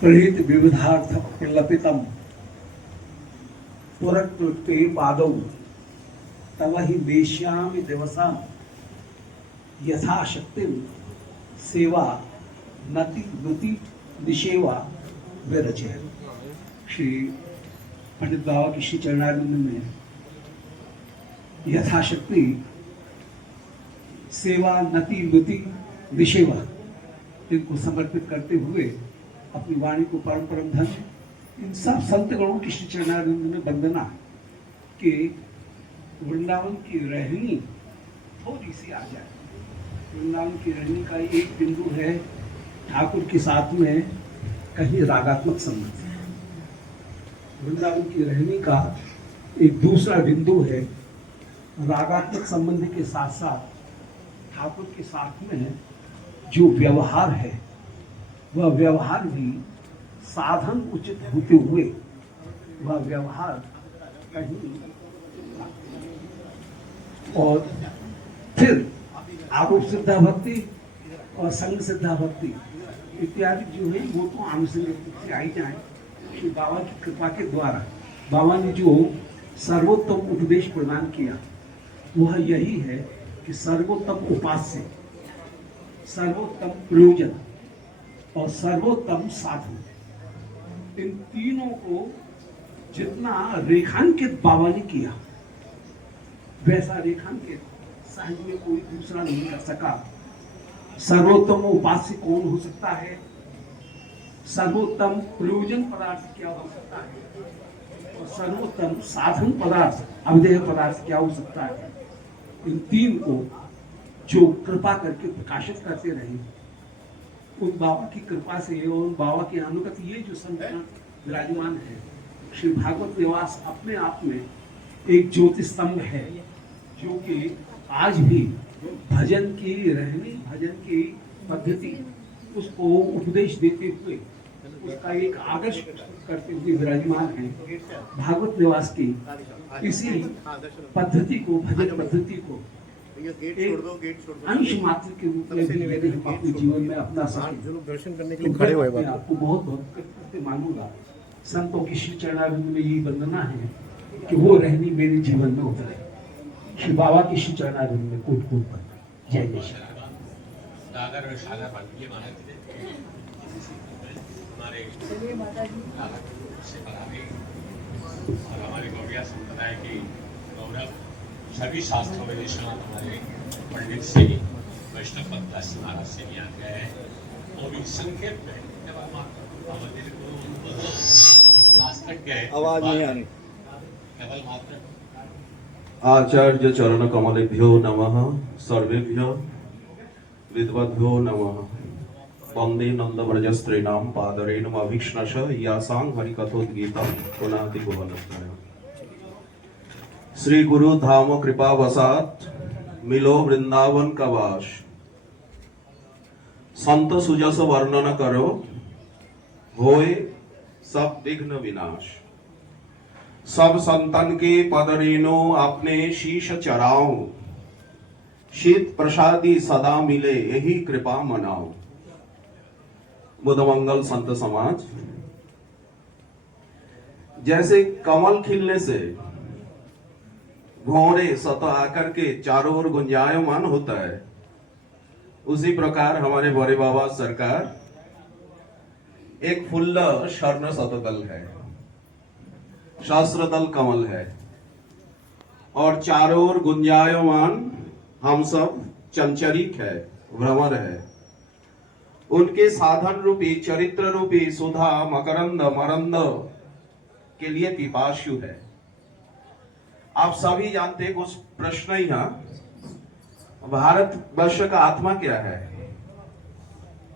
प्रणीत विविधार्थ लपितम पुरत्ते पादौ तव ही वेश्यामि दिवसा यथाशक्ति सेवा नति दुति निषेवा विरचे। श्री पंडित बाबा की श्री चरणारिंद में यथाशक्ति सेवा नति दुति निषेवा इनको समर्पित करते हुए अपनी वाणी को परम परम धन इन सब संत गणों की श्री चरणारिंद में वंदना कि वृंदावन की रहनी थोड़ी सी आ जाए। वृंदावन की रहनी का एक बिंदु है ठाकुर के साथ में कहीं रागात्मक संबंध है। वृंदावन की रहनी का एक दूसरा बिंदु है रागात्मक संबंध के साथ साथ ठाकुर के साथ में जो व्यवहार है वह व्यवहार भी साधन उचित होते हुए वह व्यवहार कहीं और फिर आरोप सिद्धा भक्ति और संग सिद्धा भक्ति इत्यादि जो है वो तो आनुषंगिक से आई जाए। श्री बाबा की कृपा के द्वारा बाबा ने जो सर्वोत्तम उपदेश प्रदान किया वह यही है कि सर्वोत्तम उपास्य, सर्वोत्तम प्रयोजन और सर्वोत्तम साधन, इन तीनों को जितना रेखांकित बाबा ने किया वैसा रेखांकित सहज में कोई दूसरा नहीं कर सका। सर्वोत्तम उपास्य कौन हो सकता है, सर्वोत्तम प्रयोजन पदार्थ क्या हो सकता है और सर्वोत्तम साधन पदार्थ अवधेय पदार्थ क्या हो सकता है, इन तीन को जो कृपा करके प्रकाशित करते रहे उन बाबा की कृपा से और उन बाबा के अनुगत ये जो संगठन विराजमान है श्री भागवत निवास अपने आप में एक ज्योति स्तंभ है जो कि आज भी भजन की रहनी, भजन की पद्धति उसको उपदेश देते हुए उसका एक आदर्श करते हुए विराजमान है। भागवत निवास की इसी पद्धति को, भजन पद्धति को अंश मात्र के रूप में भी यदि हम अपने जीवन में अपना सके दर्शन करने के लिए खड़े हुए आपको बहुत बहुत कृतज्ञ मानूंगा। संतों की श्री चरणारिंद में यही वंदना है कि वो रहनी मेरे जीवन में उतरे। श्री बाबा की श्री चरणारिंद में कोट कोट पर जय जय श्री और हमारे गौड़िया संप्रदाय की गौरव सभी शास्त्रों में निष्णात हमारे पंडित से वैष्णव पददास महाराज से भी आ गए हैं। वो भी संक्षेप में मंदिर को शास्त्रज्ञ है, आवाज नहीं आ रही। केवल मात्र आचार्य चरण कमलेभ्यो नमः, सर्वेभ्यो विद्वद्भ्यो नमः। वंदे नंद व्रज स्त्रीणां पादरेणुम अभीक्ष्णश यासां हरिकथोद्गीतं पुनाति भुवनत्रयम्। श्री गुरु धाम कृपा वसात मिलो वृंदावन का वास। संत सुजस वर्णन करो होए सब विघ्न विनाश। सब संतन के पद रेणु अपने शीश चराओ। शीत प्रसादी सदा मिले यही कृपा मनाओ। बुधमंगल संत समाज, जैसे कमल खिलने से भौरे सतह आकर के चारों ओर गुंजायमान होता है, उसी प्रकार हमारे बड़े बाबा सरकार एक फुल्ल स्वर्ण शतदल है, सहस्त्रदल कमल है और चारों ओर गुंजायमान हम सब चंचरिक है, भ्रमर है। उनके साधन रूपी, चरित्र रूपी सुधा मकरंद मरंद के लिए पिपासु है। आप सभी जानते हैं, कुछ प्रश्न ही है, भारत वर्ष का आत्मा क्या है?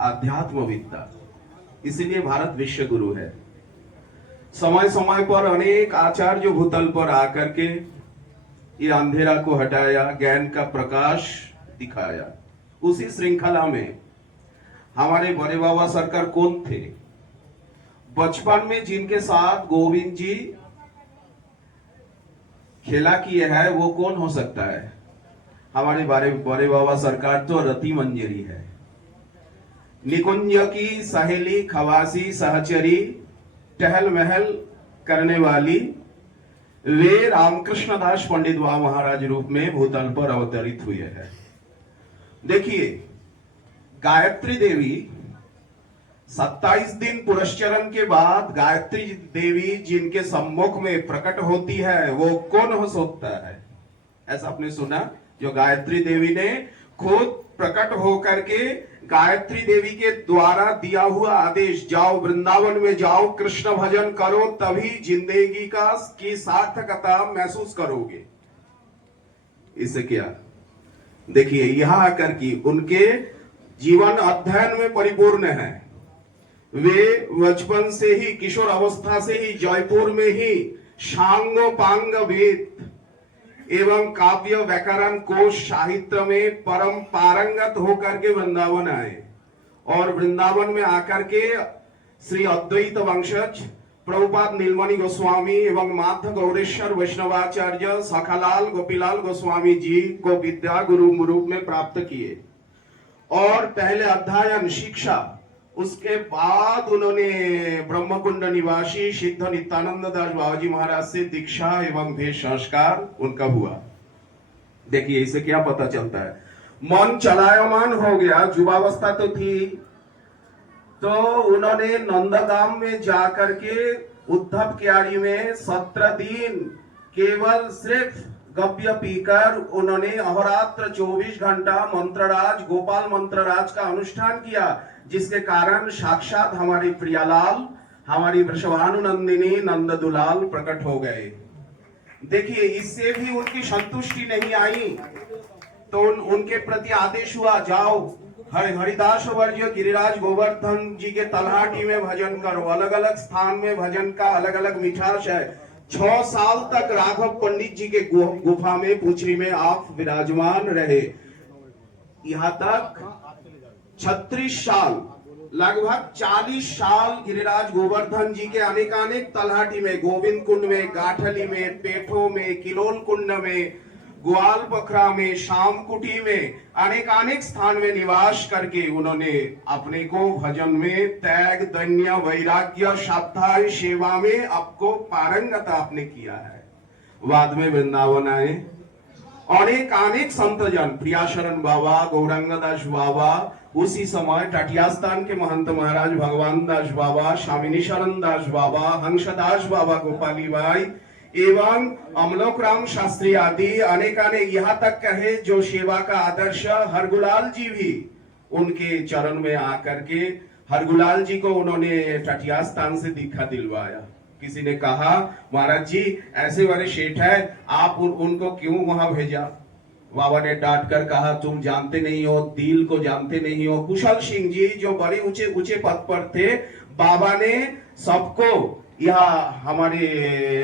आध्यात्मविद्ता। इसीलिए भारत विश्व गुरु है। समय समय पर अनेक आचार्य भूतल पर आकर के ये अंधेरा को हटाया, ज्ञान का प्रकाश दिखाया। उसी श्रृंखला में हमारे बड़े बाबा सरकार कौन थे? बचपन में जिनके साथ गोविंद जी खेला किए है वो कौन हो सकता है? हमारे बड़े बाबा सरकार तो रति मंजरी है। निकुंज की सहेली खवासी सहचरी टहल महल करने वाली वे रामकृष्ण दास पंडित बाबा महाराज रूप में भूतल पर अवतरित हुए हैं। देखिए, गायत्री देवी 27 दिन पुरस्चरण के बाद गायत्री देवी जिनके सम्मुख में प्रकट होती है वो कौन हो सकता है? ऐसा आपने सुना? जो गायत्री देवी ने खुद प्रकट होकर के गायत्री देवी के द्वारा दिया हुआ आदेश, जाओ वृंदावन में जाओ, कृष्ण भजन करो, तभी जिंदगी की सार्थकता महसूस करोगे। इससे क्या? देखिए, यहां आकर की उनके जीवन अध्ययन में परिपूर्ण है। वे बचपन से ही, किशोर अवस्था से ही जयपुर में ही शांगो पांग वेद एवं काव्य व्याकरण कोश साहित्य में परम पारंगत होकर के वृंदावन आए और वृंदावन में आकर के श्री अद्वैत वंशज प्रभुपाद नीलमणि गोस्वामी एवं माध गौरेश्वर वैष्णवाचार्य सखालाल गोपीलाल गोस्वामी जी को विद्या गुरु रूप में प्राप्त किए और पहले अध्ययन शिक्षा, उसके बाद उन्होंने ब्रह्मकुंड निवासी सिद्ध नित्यानंद दास बाबा जी महाराज से दीक्षा एवं भेष संस्कार उनका हुआ। देखिए, इसे क्या पता चलता है? मन चलायमान हो गया, युवावस्था तो थी, तो उन्होंने नंदगाम में जाकर के उद्धव क्यारी में 17 दिन केवल सिर्फ गव्य पीकर उन्होंने अहोरात्र 24 घंटा मंत्रराज, गोपाल मंत्रराज का अनुष्ठान किया, जिसके कारण साक्षात हमारी प्रियालाल, हमारी वृषभानुनंदिनी नंद दुलाल प्रकट हो गए। देखिए, इससे भी उनकी संतुष्टि नहीं आई तो उनके प्रति आदेश हुआ, जाओ हरिदास वर्य गिरिराज गोवर्धन जी के तलहाटी में भजन करो। अलग अलग स्थान में भजन का अलग अलग मिठास है। 6 साल तक राघव पंडित जी के गुफा में पुछरी में आप विराजमान रहे। यहां तक 36 साल, लगभग 40 साल गिरिराज गोवर्धन जी के अनेकानेक तलहाटी में, गोविंद कुंड में, गाठली में, पेठो में, किलोल कुंड में, ग्वाल पखरा में, शाम कुटी में, अनेकानेक स्थान में निवास करके उन्होंने अपने को भजन में त्याग, दैन्य, वैराग्य, श्रद्धा, सेवा में आपको पारंगत आपने किया है। बाद में वृंदावन आए, अनेक संतजन, प्रियाशरण बाबा, गौरंगदास बाबा, उसी समय टाटियास्थान के महंत महाराज भगवान दास बाबा, स्वामिनी शरण दास बाबा, हंसदास बाबा गोपाली बाई एवं अमलोक राम शास्त्री आदि अनेकानेक, यहाँ तक कहे जो सेवा का आदर्श हरगुलाल जी भी उनके चरण में आकर के हरगुलाल जी को उन्होंने टाटियास्थान से दीक्षा दिलवाया। किसी ने कहा, महाराज जी ऐसे वाले शेठ है, आप उनको क्यों वहां भेजा? बाबा ने डांट कर कहा, तुम जानते नहीं हो, दिल को जानते नहीं हो। कुशल सिंह जी जो बड़े ऊंचे ऊंचे पद पर थे, बाबा ने सबको, यहाँ हमारे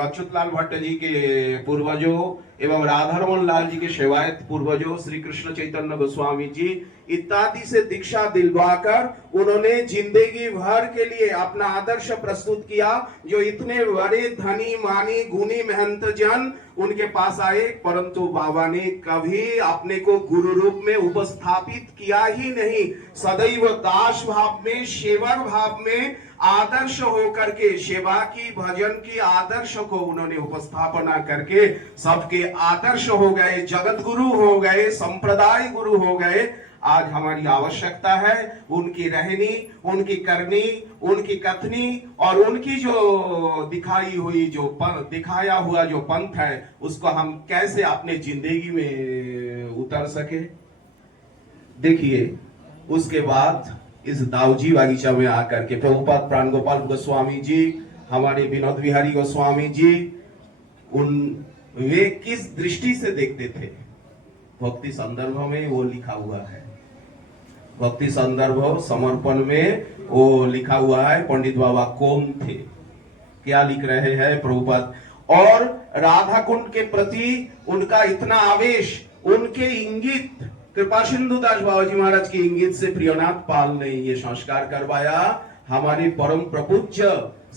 अच्युतलाल भट्ट जी के पूर्वजों एवं राधारमन लाल जी के सेवायत पूर्वजों, श्री कृष्ण चैतन्य गोस्वामी जी इत्यादि से दीक्षा दिलवाकर उन्होंने जिंदगी भर के लिए अपना आदर्श प्रस्तुत किया। जो इतने बड़े धनी मानी गुणी महंत जन उनके पास आए, परंतु बाबा ने कभी अपने को गुरु रूप में उपस्थापित किया ही नहीं। सदैव दास भाव में, सेवक भाव में आदर्श होकर के, सेवा की, भजन की आदर्श को उन्होंने उपस्थापना करके सबके आदर्श हो गए, जगत गुरु हो गए, संप्रदाय गुरु हो गए। आज हमारी आवश्यकता है उनकी रहनी, उनकी करनी, उनकी कथनी और उनकी जो दिखाया हुआ जो पंथ है उसको हम कैसे अपने जिंदगी में उतर सके। देखिए, उसके बाद इस दाऊजी बागीचा में आकर के प्रभुपाद प्राण गोपाल गोस्वामी जी, हमारे विनोद बिहारी गोस्वामी जी, वे किस दृष्टि से देखते थे? भक्ति संदर्भ में वो लिखा हुआ है। भक्ति संदर्भ समर्पण में वो लिखा हुआ है पंडित बाबा कौन थे, क्या लिख रहे हैं प्रभुपाद। और राधा कुंड के प्रति उनका इतना आवेश, उनके इंगित, कृपा सिंधु दास बाबा जी महाराज के इंगित से प्रियनाथ पाल ने ये संस्कार करवाया। हमारे परम प्रपूज्य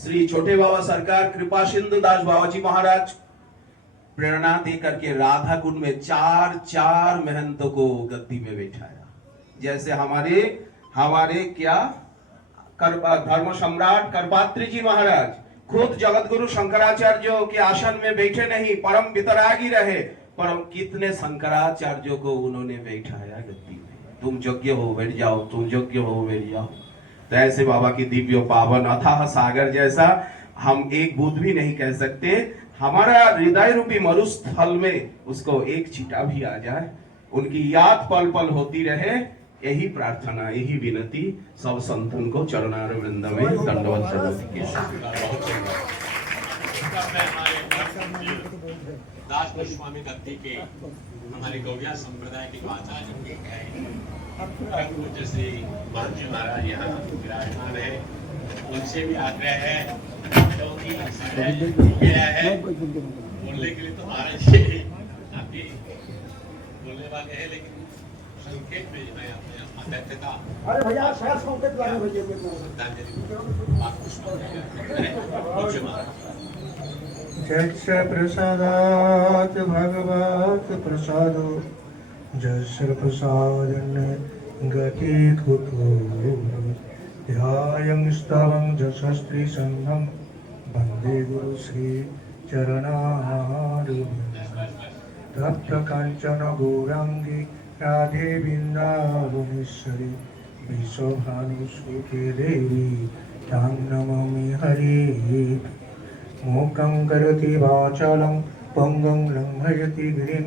श्री छोटे बाबा सरकार कृपा सिंधु दास बाबा जी महाराज प्रेरणा देकर के राधा कुंड में 4 महंतों को गद्दी में बैठाया। जैसे हमारे क्या धर्म सम्राट करपात्री जी महाराज खुद जगत गुरु शंकराचार्य के आसन में बैठे नहीं, परम वितरागी रहे, परम कितने शंकराचार्यों को उन्होंने बैठाया गद्दी में, तुम योग्य हो बैठ जाओ, तुम योग्य हो बैठ जाओ। तो ऐसे बाबा की दिव्य पावन अथाह सागर जैसा हम एक बूंद भी नहीं कह सकते, हमारा हृदय रूपी मरुस्थल में उसको एक छींटा भी आ जाए, उनकी याद पल पल होती रहे, यही प्रार्थना, यही विनती सब संतन को चरणार वृंद में दंडवत चढ़ाती दास गोस्वामी दत्ती के हमारे गौड़िया संप्रदाय के आचार्य है जैसे महंत महाराज यहाँ विराजमान है, उनसे भी आग्रह है क्योंकि गया है बोलने के लिए तो महाराज जी आपकी बोलने वाले हैं, लेकिन संकेत में मैं अपने अध्यक्षता अरे भैया शायद संकेत लाने भैया जस्य प्रसादात् भगवत् प्रसादो जस्य प्रसादन् गति कुतो ध्यायं स्तवं जशस्त्री संघं वन्दे गुरु श्री चरणारविन्दं तप्त कांचन गौरांगी राधे वृंदावनेश्वरी विश्वभानुसुते देवी तां नमामि हरे। मूकं करोति वाचालं पंगं लंघयति गिरिं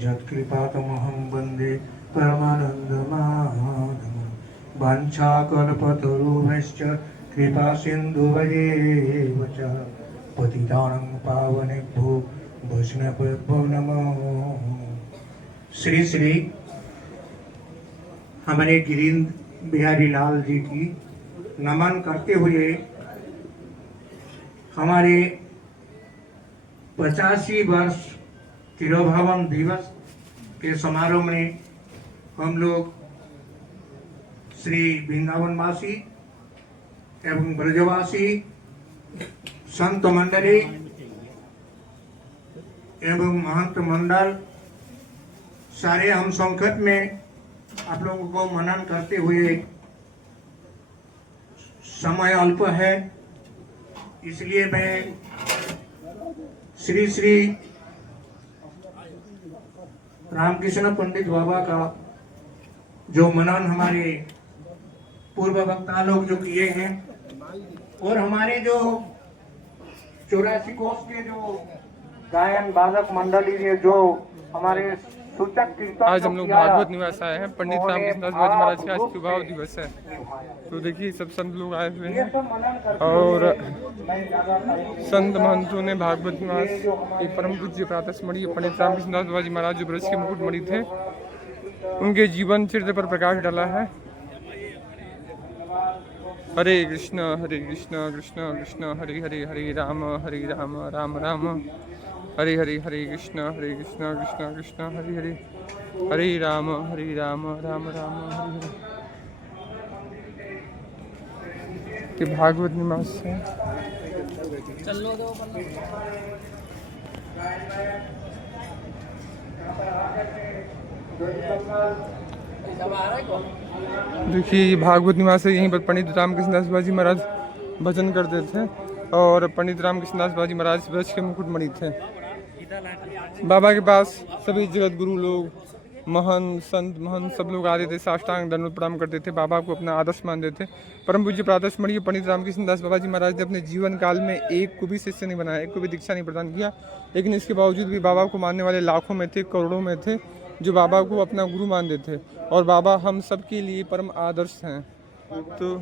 यत्कृपातमहं वन्दे परमानन्दमाधवं। वाञ्छाकल्पतरुभ्यश्च कृपासिन्धुभ्येव च पतितानां पावनेभ्यो वैष्णवेभ्यो नमो। श्री श्री हमारे गिरीन्द्र बिहारी लाल जी की नमन करते हुए हमारे 85 वर्ष तिरोभावन दिवस के समारोह में हम लोग श्री वृंदावनवासी एवं ब्रजवासी संत मंडली एवं महंत मंडल सारे हम संकट में आप लोगों को मनन करते हुए, समय अल्प है इसलिए मैं श्री श्री रामकृष्ण पंडित बाबा का जो मनन हमारे पूर्व वक्ता लोग जो किए हैं और हमारे जो 84 कोष के जो गायन बालक मंडली ने जो हमारे सूचक कीर्तन आज हम लोग भागवत निवास आए हैं। पंडित रामकृष्ण दास बाजी महाराज का आज सुभाव दिवस है, तो देखिए सब संत लोग आए हुए हैं और संत महंतों ने भागवत निवास एक परम पूज्य प्रातस्मरणीय पंडित रामकृष्ण दास बाजी महाराज जो ब्रज के मुकुटमणि थे, उनके जीवन चरित्र पर प्रकाश डाला है। हरे कृष्ण कृष्ण कृष्ण हरे हरे, हरे राम राम राम हरे हरे, हरे कृष्ण कृष्ण कृष्ण हरे हरे, हरे राम राम राम हरे हरे। ये भागवत निवास है। चलो दो देखिए ये भागवत निवास है। यहीं पर पंडित रामकृष्ण दास बाजी महाराज भजन करते थे और पंडित रामकृष्ण दास बाजी महाराज ब्रज के मुकुटमणि थे। बाबा के पास सभी जगत गुरु लोग, महंत संत महंत सब लोग आते थे, साष्टांग दंडवत प्रणाम करते थे, बाबा को अपना आदर्श मानते थे। परम पूज्य प्रातस्मरणीय पंडित रामकृष्ण दास बाबा जी महाराज ने अपने जीवन काल में एक को भी शिष्य नहीं बनाया, एक को भी दीक्षा नहीं प्रदान किया, लेकिन इसके बावजूद भी बाबा को मानने वाले लाखों में थे, करोड़ों में थे जो बाबा को अपना गुरु मानते थे। और बाबा हम सब के लिए परम आदर्श हैं। तो